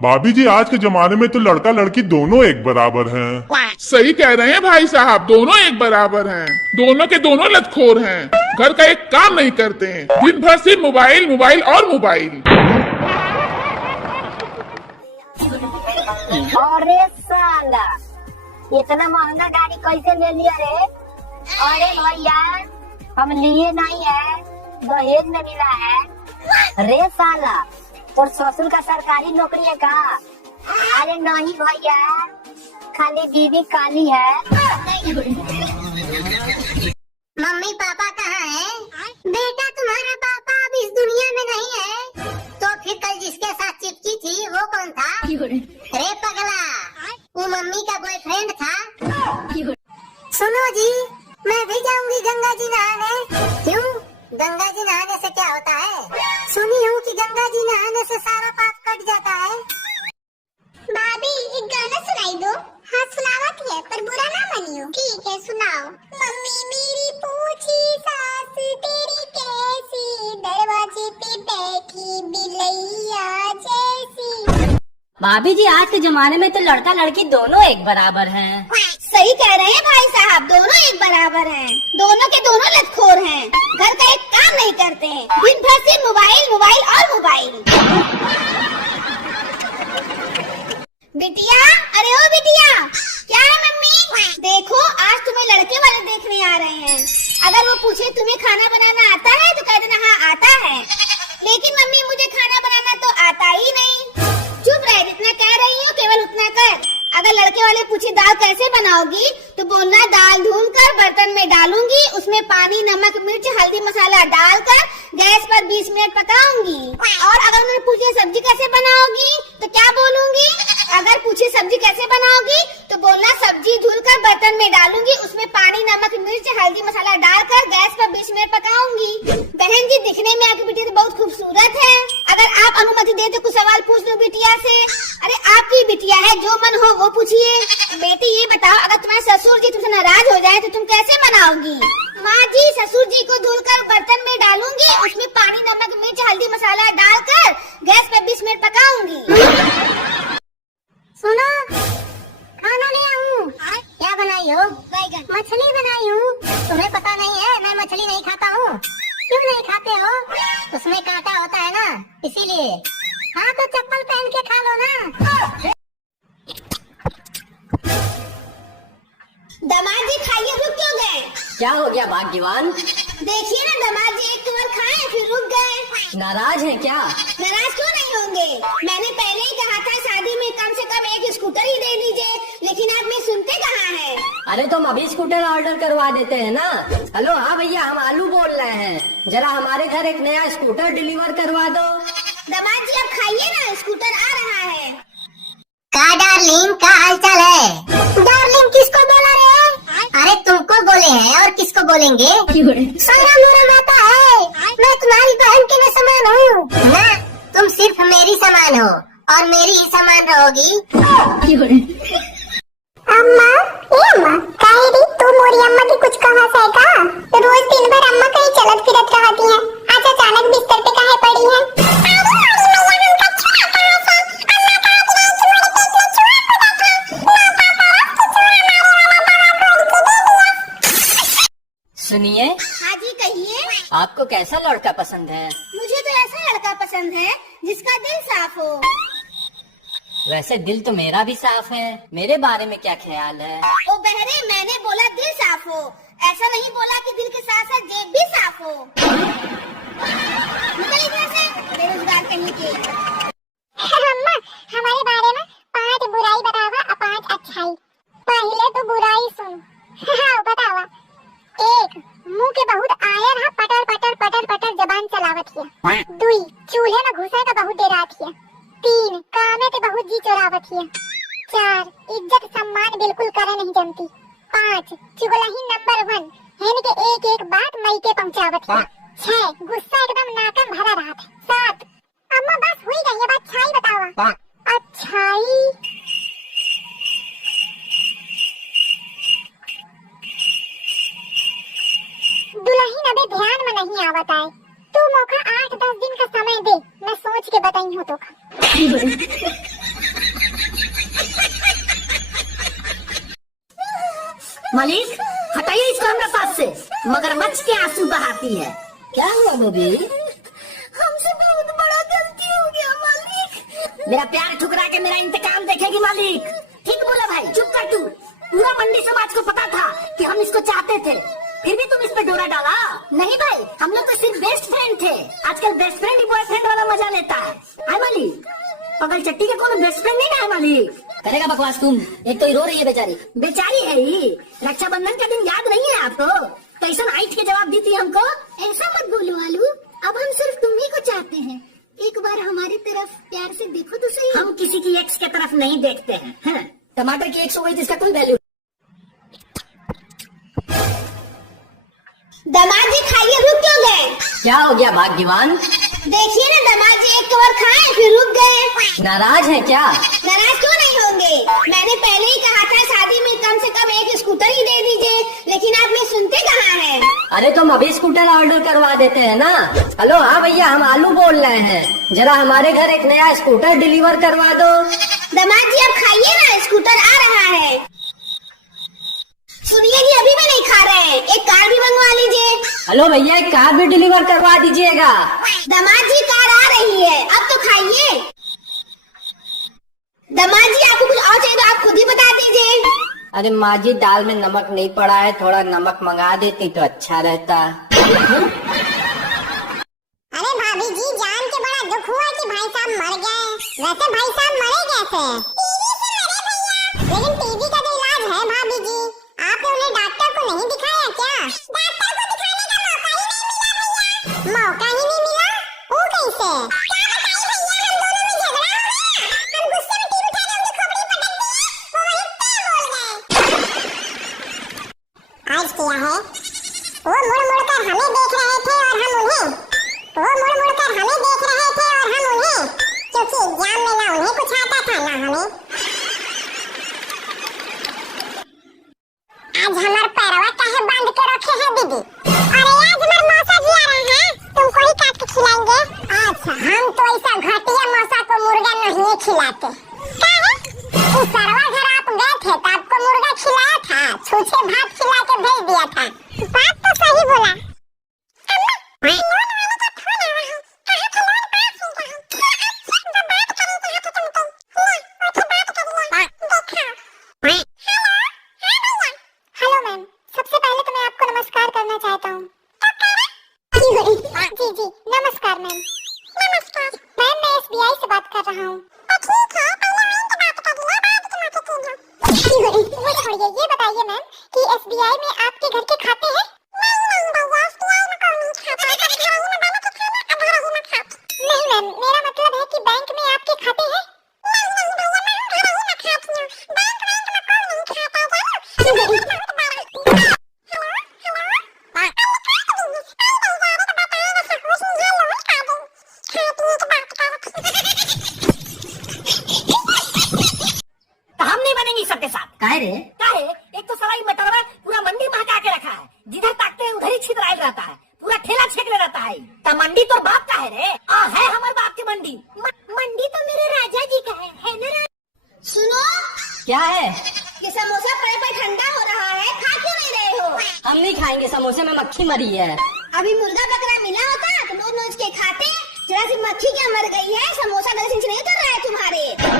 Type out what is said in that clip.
भाभी जी, आज के जमाने में तो लड़का लड़की दोनों एक बराबर हैं। सही कह रहे हैं भाई साहब, दोनों एक बराबर हैं। दोनों के दोनों लतखोर हैं। घर का एक काम नहीं करते हैं, दिन भर सिर्फ मोबाइल मोबाइल और मोबाइल। अरे साला, इतना महंगा गाड़ी कैसे ले लिया रे? अरे भैया, हम लिए नहीं है, दहेज में मिला है। रे साला, और ससुर का सरकारी नौकरी है का? अरे नहीं भैया, खाली बीवी काली है। मम्मी पापा कहाँ हैं? बेटा तुम्हारा पापा अब इस दुनिया में नहीं है। तो फिर कल जिसके साथ चिपकी थी वो कौन था? रे पगला, वो मम्मी का बॉयफ्रेंड था। सुनो जी, मैं भी जाऊंगी गंगा जी नहाने। क्यों? गंगा जी नहाने से क्या होता है? सुनी हूँ कि गंगा जी नहाने से सारा पाप कट जाता है। भाभी एक गाना सुनाई दो। हाँ सुनावत है, पर बुरा ना मानियो। ठीक है सुनाओ। मम्मी मेरी पूछी सास तेरी कैसी, दरवाजे पे बैठी बिलैया जैसी। भाभी जी, आज के जमाने में तो लड़का लड़की दोनों एक बराबर हैं। सही कह रहे हैं भाई साहब, दोनों एक बराबर हैं। दोनों के दोनों लतखोर हैं। घर का एक काम नहीं करते हैं, दिन भर सिर्फ मोबाइल मोबाइल और मोबाइल। बिटिया, अरे ओ बिटिया, क्या है मम्मी? देखो आज तुम्हें लड़के वाले देखने आ रहे हैं। अगर वो पूछे तुम्हें खाना बनाना आता है तो कह देना हाँ आता है। लेकिन मम्मी मुझे खाना बनाना तो आता ही नहीं। चुप रह, जितना कह रही हो केवल उतना कर। अगर लड़के वाले पूछे दाल कैसे बनाओगी तो बोलना दाल धुल कर बर्तन में डालूंगी, उसमें पानी नमक मिर्च हल्दी मसाला डालकर गैस पर 20 मिनट पकाऊंगी। और अगर उन्होंने पूछे सब्जी कैसे बनाओगी तो क्या बोलूंगी? अगर पूछे सब्जी कैसे बनाओगी तो बोलना सब्जी धुल कर बर्तन में डालूंगी, उसमें पानी नमक मिर्च हल्दी मसाला डालकर गैस पर 20 मिनट पकाऊंगी। बहन जी, दिखने में आपकी बिटिया तो बहुत खूबसूरत है। अगर आप अनुमति दे तो कुछ सवाल पूछ लूं बिटिया से। अरे आपकी बिटिया है, जो मन हो वो पूछिए। बेटी ये बताओ, अगर तुम्हारे ससुर जी तुमसे नाराज हो जाए तो तुम कैसे मनाओगी? माँ जी, ससुर जी को धुलकर बर्तन में डालूंगी, उसमें पानी नमक मिर्च हल्दी मसाला डालकर गैस पर 20 मिनट पकाऊंगी। सुनो, खाना ले आऊं। क्या बनाई हो? बैगन। मछली बनाई हूँ। तुम्हें पता नहीं है मैं मछली नहीं खाता हूँ। क्यों नहीं खाते हो? उसमें कांटा होता है ना, इसीलिए। हाँ तो चप्पल पहन के खा लो ना। दामाद जी खाइए, रुक क्यों गए? क्या हो गया भाग्यवान? देखिए ना दामाद जी, एक कमर खाए फिर रुक गए। नाराज हैं क्या? नाराज क्यों नहीं होंगे? मैंने पहले ही कहा था शादी में कम से कम एक स्कूटर ही दे दीजिए, लेकिन आप में सुनते कहाँ हैं? अरे तुम अभी स्कूटर ऑर्डर करवा देते हैं ना। हेलो, हाँ भैया, हम आलू बोल रहे हैं, जरा हमारे घर एक नया स्कूटर डिलीवर करवा दो। दामाद जी आप खाइए ना, स्कूटर आ रहा है। का डार्लिंग, का हालचाल है? डार्लिंग किसको बोला रे? अरे तुमको बोले हैं और किसको बोलेंगे? सारा मेरा नाता है, मैं तुम्हारी बहन के न समान हूँ ना, तुम सिर्फ मेरी समान हो और मेरी ही समान रहोगी। अम्मा, ए अम्मा, काहे री तू मोरी अम्मा की कुछ कहा है का? रोज दिन भर अम्मा कहीं चलत फिरत रहती हैं, आज अचानक बिस्तर पे काहे पड़ी हैं? सुनिए, हाँ जी कहिए। आपको कैसा लड़का पसंद है? मुझे तो ऐसा लड़का पसंद है जिसका दिल साफ हो। वैसे दिल तो मेरा भी साफ है, मेरे बारे में क्या ख्याल है? ओ बहरे, मैंने बोला दिल साफ हो, ऐसा नहीं बोला कि दिल के साथ साथ जेब भी साफ हो। निकल इधर से, बेरोजगार कहीं के। अम्मा, हमारे बारे में 5 बुराई बतावा और 5 अच्छाई। पहले तो बुराई सुन। हाँ बतावा। 1, मुंह के बहुत आयर है, पटर पटर पटर पटर जबान चलावत है। 2, चूल्हे में घुसे का बहुत डरात है। 3, कामे के बहुत जी चोरावत है। 4, इज्जत सम्मान बिल्कुल करे नहीं जमती। 5, चुगलही नंबर 1, हेन के एक एक बात मई के पहुंचावत है। 6, गुस्सा एकदम नाकम भरा रहत है। 7, अम्मा बस हुई गई, अब अच्छाई बतावा। अच्छाई, दुल्हन अबे ध्यान में नहीं आवत आए, तू मौका 8-10 दिन का समय दे, मैं सोच के बताई हूँ तो। मालिक हटाइए इसको हमरा पास से, मगरमच्छ के आंसू बहाती है। क्या हुआ बेबी? हमसे बहुत बड़ा गलती हो गया मालिक। मेरा प्यार ठुकरा के मेरा इंतकाम देखेगी मालिक। ठीक बोला भाई, चुप कर तू। पूरा मंडी समाज को पता था कि हम इसको चाहते थे, फिर भी तुम इस पे डोरा डाला। नहीं भाई, हम लोग तो सिर्फ बेस्ट फ्रेंड थे। आजकल बेस्ट फ्रेंड ही बॉयफ्रेंड वाला मजा लेता है मालिक। पगल चट्टी का कोई बेस्ट फ्रेंड नहीं ना है मालिक। करेगा बकवास तुम, एक तो रो रही है बेचारी। बेचारी है ही, रक्षाबंधन का दिन याद नहीं है आपको? कैसन आइट के जवाब दी थी हमको। ऐसा मत बोलो आलू, अब हम सिर्फ तुम्ही को चाहते हैं। एक बार हमारी तरफ प्यार से देखो तो सही। हम किसी की एक्स की तरफ नहीं देखते हैं। हाँ? टमाटर की एक्स हो गई जिसका कोई वैल्यू। दामाद जी खाइए, रुक क्यों गए? क्या हो गया भाग्यवान? देखिए ना दामाद जी, एक कवर खाए फिर रुक गए। नाराज है क्या? नाराज क्यों नहीं होंगे? मैंने पहले ही कहा था शादी में कम से कम एक स्कूटर ही दे दीजिए, लेकिन आपने सुनते कहाँ हैं? अरे तुम अभी स्कूटर ऑर्डर करवा देते हैं ना। हेलो, हाँ भैया, हम आलू बोल रहे हैं, जरा हमारे घर एक नया स्कूटर डिलीवर करवा दो। दामाद जी अब खाइए ना, स्कूटर आ रहा है। सुनिए जी, अभी भी नहीं खा रहे हैं, एक कार भी मंगवा लीजिए। हेलो भैया, एक कार भी डिलीवर करवा दीजिएगा। दामाद जी कार आ रही है, अब तो खाइए। दामाद जी आपको कुछ और चाहिए तो आप खुद ही बता दीजिए। अरे माँ जी, दाल में नमक नहीं पड़ा है, थोड़ा नमक मंगा देती तो अच्छा रहता। अरे भाभी जी, जान के बड़ा दुख हुआ कि भाई साहब मर गए। वैसे भाई साहब मरे कैसे? लेकिन टीबी का जो इलाज है भाभी जी, आपने उन्हें डॉक्टर को नहीं दिखाया क्या? डॉक्टर को दिखाने का मौका ही नहीं मिला। वो कैसे? क्या बताइए भैया, हम दोनों में झगड़ा हो गया। हम गुस्से में टीवी उठा के उनकी खोपड़ी पटक दिए, वो वहीं पे बोल गए। आज किया है, वो मुड़ मुड़ कर हमें देख रहे थे और हम उन्हें। वो मुड़ मुड़ कर हमें देख रहे थे और हम उन्हें, क्योंकि एग्जाम में ना उन्हें कुछ आता था ना हमें। आज हमार पैरवा काहे बांध के रखे हैं दीदी? अरे आज हमार मौसा जी आ रहे हैं, तुमको ही काट के खिलाएंगे। अच्छा, हम तो ऐसा घटिया मौसा को मुर्गा नहीं खिलाते। काहे? उस सरवा घर आप गए थे तो आपको मुर्गा खिलाया था, छूछे भात खिला के भेज दिया था। बात तो सही बोला। जी नमस्कार मैम। नमस्कार मैम, मैं एसबीआई से बात कर रहा हूँ। ठीक है, पहले मैम की बात कर लिया, बाद की बात कीजिए। वो छोड़िए, ये बताइए मैम कि एसबीआई में आपके घर के खाते हैं? नहीं मैम, मेरा मतलब है कि बैंक में आपके खाते हैं? काहे एक तो सलाई मटरवा पूरा मंडी महका के रखा है, जिधर ताकते हैं उधर ही छितराइल रहता है, पूरा ठेला छेकले रहता है। तो मंडी तो बाप का है रे। है हमारे बाप की मंडी। मंडी तो मेरे राजा जी का है ना? सुनो, क्या है? ये समोसा पड़े पे ठंडा हो रहा है, खा क्यों नहीं रहे हो? हम नहीं खाएंगे, समोसे में मक्खी मरी है। अभी मुर्गा बकरा मिला होता तो नोच नोच के खाते। जरा सी मक्खी क्या मर गई है, समोसा गले से नहीं उतर रहा है तुम्हारे।